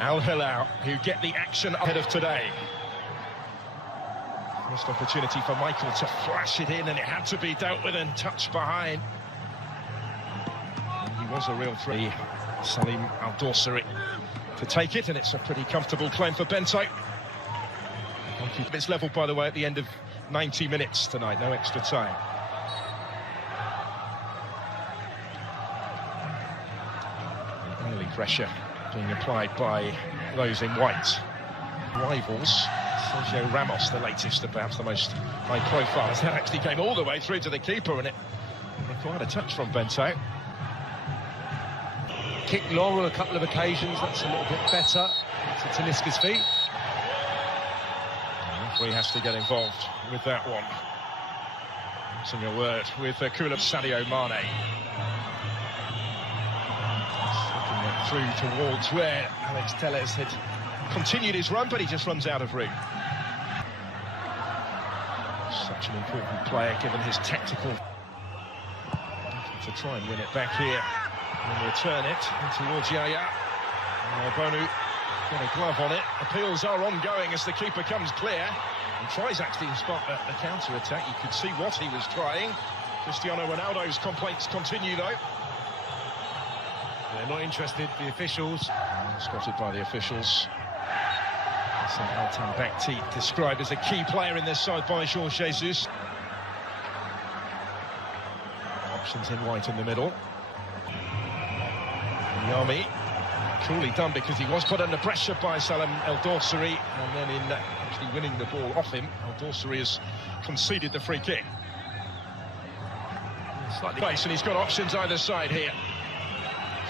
Hilal, who get the action ahead of today. First opportunity for Michael to flash it in, and it had to be dealt with and touched behind. And he was a real threat. Salim Al-Dawsari to take it, and it's a pretty comfortable claim for Bento. It's levelled, by the way, at the end of 90 minutes tonight, no extra time. Early pressure being applied by those in white. Rivals, Sergio Ramos, the latest, perhaps the most high profile, as that actually came all the way through to the keeper, and it required a touch from Bento. Kicked long on a couple of occasions, that's a little bit better. To Talisca's feet. The referee has to get involved with that one. Using a word with Sadio Mane. Slipping it through towards where Alex Telles had continued his run, but he just runs out of room. Such an important player, given his tactical. To try and win it back here and return it towards Yaya. Bonu got a glove on it. Appeals are ongoing as the keeper comes clear and tries actually to spot the counter-attack. You could see what he was trying. Cristiano Ronaldo's complaints continue though. They're not interested, the officials. Spotted by the officials. Altan Bakhti, described as a key player in this side by Jorge Jesus. Options in white in the middle. Yami, coolly done because he was put under pressure by Salim Al-Dawsari, and then in actually winning the ball off him, Al-Dawsari has conceded the free kick. Slightly base, and he's got options either side here.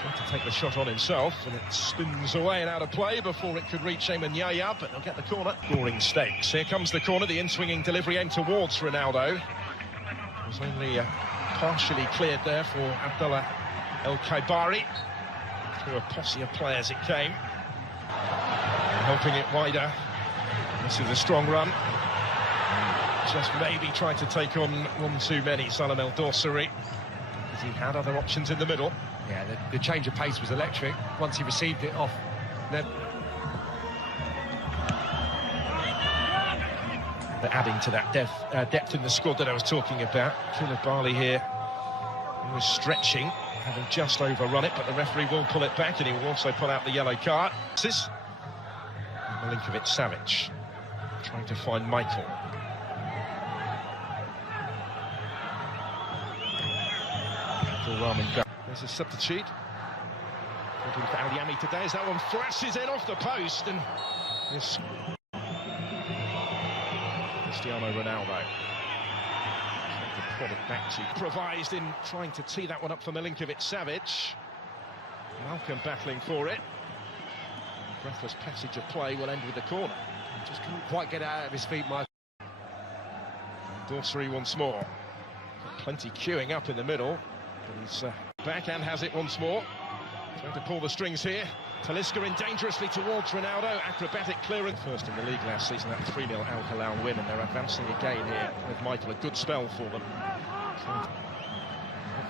Trying to take the shot on himself, and it spins away and out of play before it could reach Ayman Yaya, but they'll get the corner. Scoring stakes. Here comes the corner, the in-swinging delivery aimed towards Ronaldo. It was only partially cleared there for Abdullah El-Khaibari. Through a posse of players it came. And helping it wider. This is a strong run. Just maybe tried to take on one too many, Salim Al-Dawsari, because he had other options in the middle. Yeah, the change of pace was electric once he received it off. They're adding to that depth in the squad that I was talking about. Koulibaly here, he was stretching, having just overrun it, but the referee will pull it back, and he will also pull out the yellow card. Milinkovic-Savic trying to find Michael. There's a substitute. Looking for Al-Yami today as that one flashes in off the post, and this Cristiano Ronaldo. To prod it back to improvised in trying to tee that one up for Milinkovic-Savic. Malcolm battling for it. The breathless passage of play will end with the corner. He just couldn't quite get out of his feet, Michael. Dawsari once more. Got plenty queuing up in the middle, but he's back and has it once more. Trying to pull the strings here. Talisca in dangerously towards Ronaldo. Acrobatic clearance. First in the league last season, that 3-0 Al-Hilal win, and they're advancing again here with Michael. A good spell for them.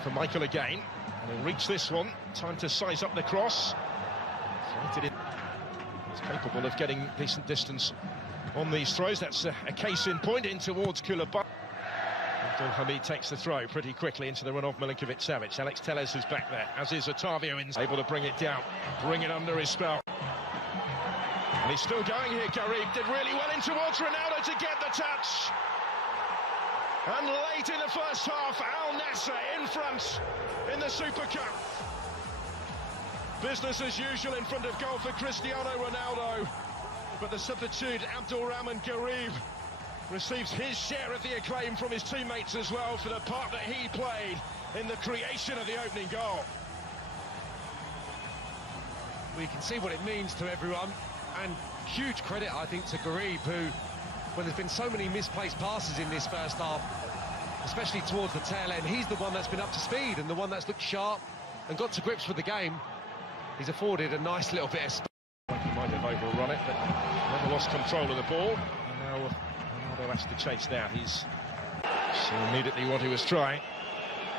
For Michael again, and he'll reach this one. Time to size up the cross. He's capable of getting decent distance on these throws. That's a case in point in towards Koulibaly. Hamid takes the throw pretty quickly into the run of Milinkovic-Savic. Alex Telles is back there, as is Otavio, able to bring it down, bring it under his spell. And he's still going here, Garib did really well in towards Ronaldo to get the touch. And late in the first half, Nassr in front in the Super Cup. Business as usual in front of goal for Cristiano Ronaldo. But the substitute, Abdulrahman Garib, receives his share of the acclaim from his teammates as well for the part that he played in the creation of the opening goal. We can see what it means to everyone, and huge credit, I think, to Garib, who, when there's been so many misplaced passes in this first half, especially towards the tail end, he's the one that's been up to speed and the one that's looked sharp and got to grips with the game. He's afforded a nice little bit of space. He might have overrun it, but never lost control of the ball. And now Ronaldo has to chase that. He's saw immediately what he was trying.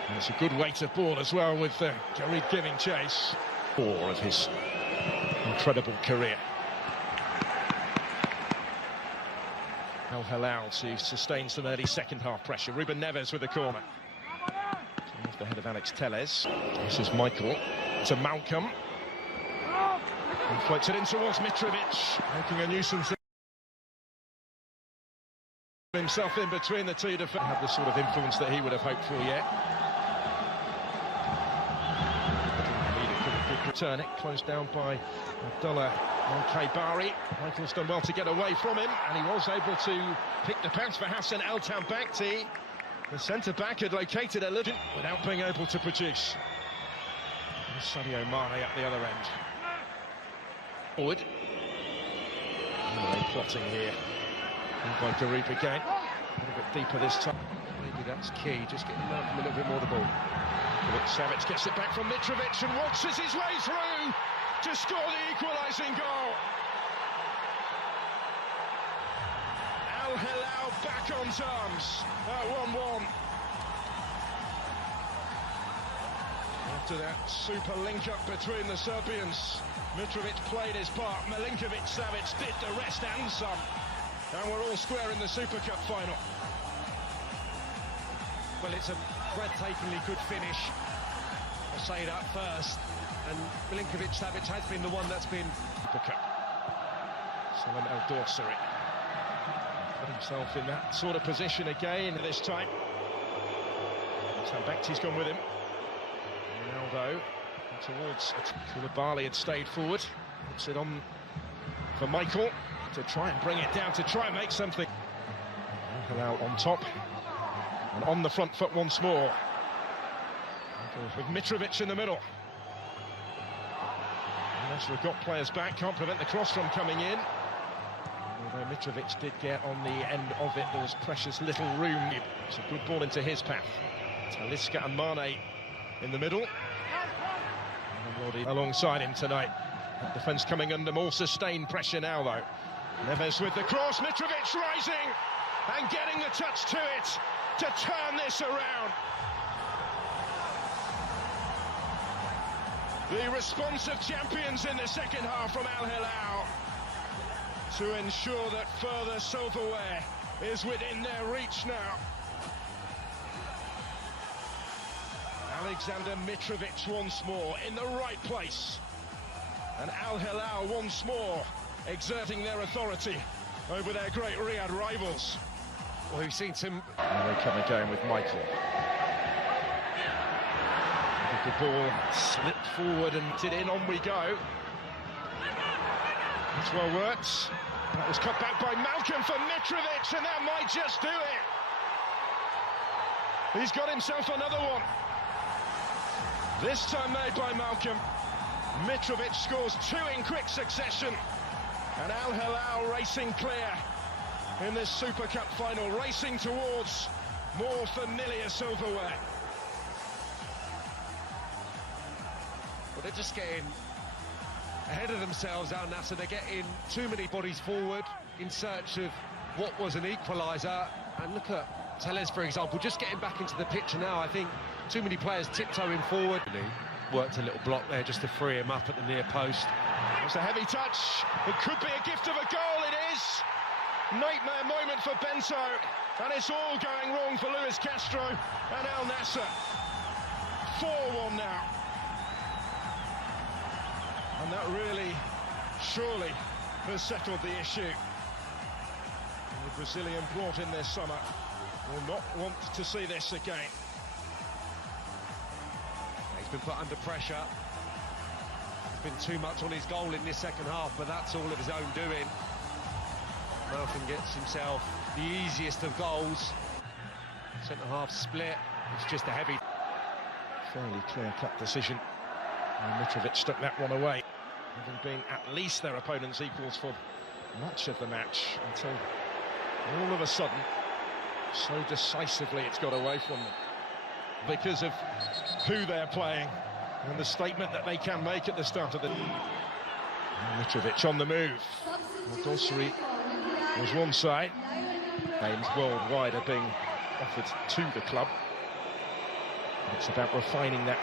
And it's a good weight of ball as well, with Garib giving chase. 4 of his Incredible career. Hilal to sustain some early second-half pressure. Ruben Neves with the corner. Off the head of Alex Telles. This is Michael to Malcolm. And floats it in towards Mitrovic, making a nuisance himself in between the two defenders. Have the sort of influence that he would have hoped for yet. Couldn't return it, closed down by Abdullah Bari. Michael's done well to get away from him, and he was able to pick the pass for Hassan El Tambakti. The centre-back had located a little without being able to produce. And Sadio Mane at the other end. Forward. Mane plotting here. And by Garib again. A little bit deeper this time. Maybe that's key, just getting Malcolm a little bit more the ball. Savic gets it back from Mitrovic and waltzes his way through to score the equalising goal. Al Hilal back on terms at 1-1. After that super link-up between the Serbians, Mitrovic played his part, Milinkovic-Savic did the rest and some. And we're all square in the Super Cup final. Well, it's a breathtakingly good finish. I'll say that first. And Milinkovic-Savic has been the one that's been... Super Cup. Salem El Dorsari put himself in that sort of position again this time. Tambakti's gone with him. Ronaldo towards Koulibaly had stayed forward. Puts it on for Michael to try and bring it down, to try and make something. Hilal on top and on the front foot once more. With Mitrovic in the middle. Nassr got players back, can't prevent the cross from coming in. Although Mitrovic did get on the end of it, there was precious little room. It's a good ball into his path. Talisca and Mane in the middle. And alongside him tonight. That defence coming under more sustained pressure now, though. Neves with the cross, Mitrovic rising and getting the touch to it to turn this around. The responsive champions in the second half from Al Hilal to ensure that further silverware is within their reach now. Alexander Mitrovic once more in the right place, and Al Hilal once more exerting their authority over their great Riyadh rivals. Well, we've seen some... And they come again with Michael. The ball slipped forward and it in, on we go. That's well worked. That was cut back by Malcolm for Mitrovic, and that might just do it. He's got himself another one. This time made by Malcolm. Mitrovic scores two in quick succession. And Al Hilal racing clear in this Super Cup final, racing towards more familiar silverware. Well, they're just getting ahead of themselves, Al Nassr. They're getting too many bodies forward in search of what was an equaliser. And look at Telles, for example, just getting back into the picture now. I think too many players tiptoeing forward. Worked a little block there just to free him up at the near post. It's a heavy touch. It could be a gift of a goal. It is. Nightmare moment for Bento. And it's all going wrong for Luis Castro and Al Nassr. 4-1 now. And that really, surely, has settled the issue. And the Brazilian brought in this summer will not want to see this again. He's been put under pressure. There's been too much on his goal in this second half, but that's all of his own doing. Malcolm gets himself the easiest of goals. Centre-half split. It's just a heavy... Fairly clear-cut decision. And Mitrovic stuck that one away, having been at least their opponent's equals for much of the match, until all of a sudden, so decisively it's got away from them. Because of who they're playing and the statement that they can make at the start of the... Mitrovic on the move. Well, Dorsari was one side. Names worldwide are being offered to the club. It's about refining that.